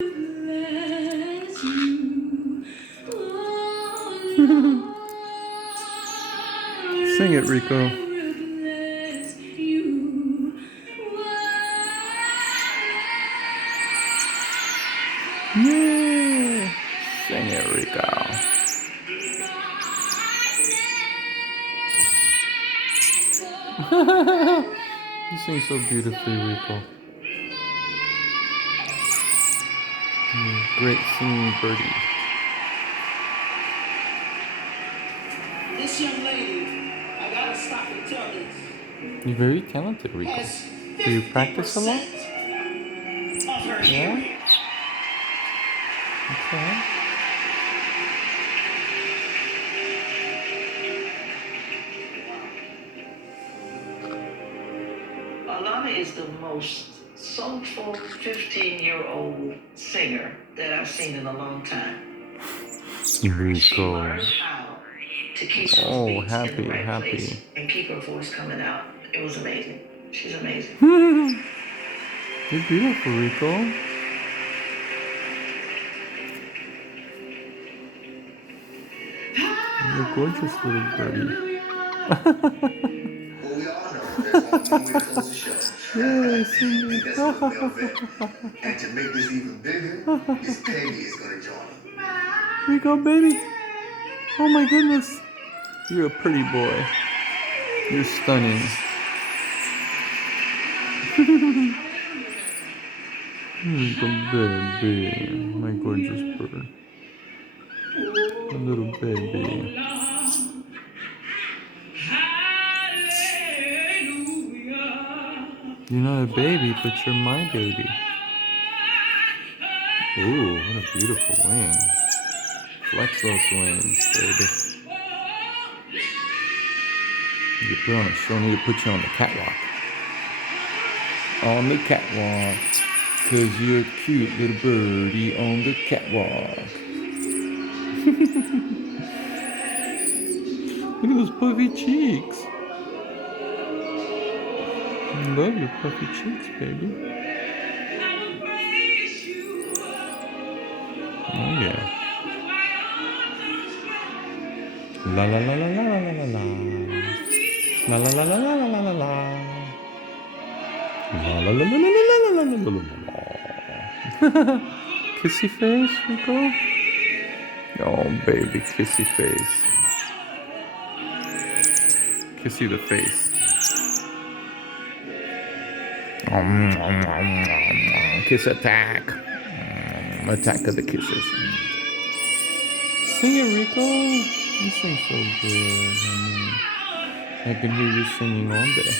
Sing it, Rico. Yeah. Sing it, Rico. You sing so beautifully, Rico. Great singing birdie. This young lady, I gotta stop and tell this. You're very talented, Rico. Do you practice a lot? Of her hearing. Okay. Alana is the most soulful 15-year-old singer that I've seen in a long time. She Rico. learned how to keep those Oh, beats in the right happy. place and keep her voice coming out. It was amazing. She's amazing. You're beautiful, Rico. You're a gorgeous little birdie. Well, we all know there's only one way to close the show. Yay, sing And it. that's with Velvet. And to make this even bigger, Miss Peggy is going to join. Rico, baby. Oh my goodness. You're a pretty boy. You're stunning. Rico, baby. My gorgeous bird. A little baby. You're not a baby, but you're my baby. Ooh, what a beautiful wing. Flex those wings, baby. You put on a show, need to put you on the catwalk. On the catwalk. Cause you're a cute little birdie on the catwalk. Look at those puffy cheeks. I love your puffy cheeks, baby. Oh yeah. La la la la la la la la. La la la la la la la la la. La la la la la la la la la la. Kissy face, Rico. Oh baby, kissy face. Kissy the face. Kiss attack. Attack of the kisses. Sing it, Rico. You sing so good, honey. I can hear you singing all day.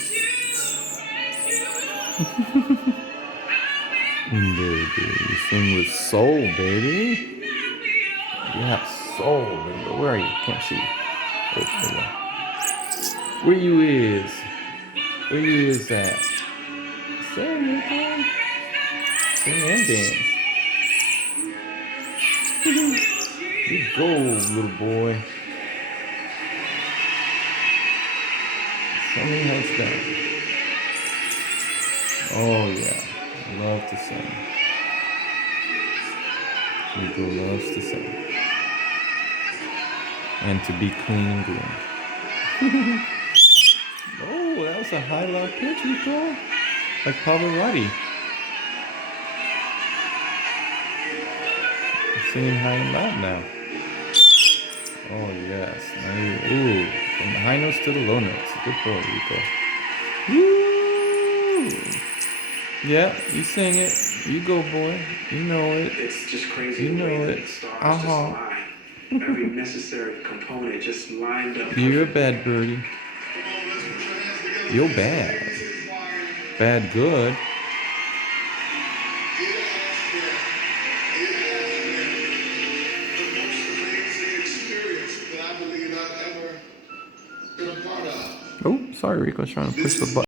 Baby, you sing with soul, baby. You have soul, baby. Where are you? Can't see. Oh, there you are. Where you is? Where you is at? Sing, Rico. Sing and dance. You go, little boy. Show me how it's done. Oh yeah, love to sing. Rico loves to sing. And to be clean and groomed. Oh, that was a high loud pitch, Rico. Like Pavarotti. Singing high and loud now. Oh yes. Now you, ooh, from the high notes to the low notes. Good boy, Rico. Woo! Yeah, you sing it. You go, boy. You know it. It's just crazy. You know it. The stars just line. Every necessary component just lined up. You're a bad birdie. You're bad. Bad good. Oh, sorry, Rico. I was trying to push the button.